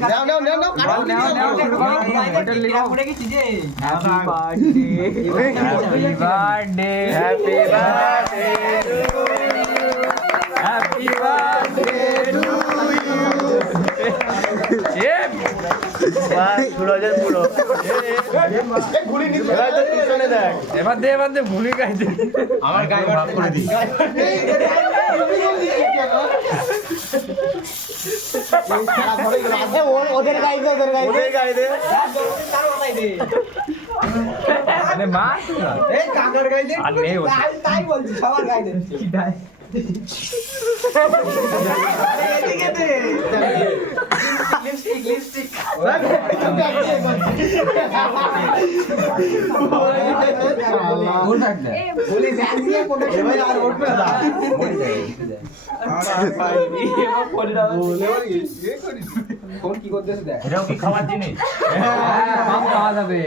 নাও নাও নাও নাও নাও, নাও, নাও, শুরু করো। ওইটা লিখো। Happy birthday happy birthday happy birthday happy birthday to you এবার তো পিছনে দেখ এবার দে এবার দে ভুলি গাইতে আমার গায়ে করে দিই ওদের গাইবে ওদের গাইবে ওদের গাইবে মানে মা এই কাকার গায়ে দে আর নেই ওটা। তাই বলছি সবার গায়ে দে এদিকে দে লিপস্টিক লিপস্টিক বলি ব্যাগ দিয়ে প্রোটেকশন আর উঠবে না ফোন কি করতেছে দেখ খাবার জিনিস খাওয়া যাবে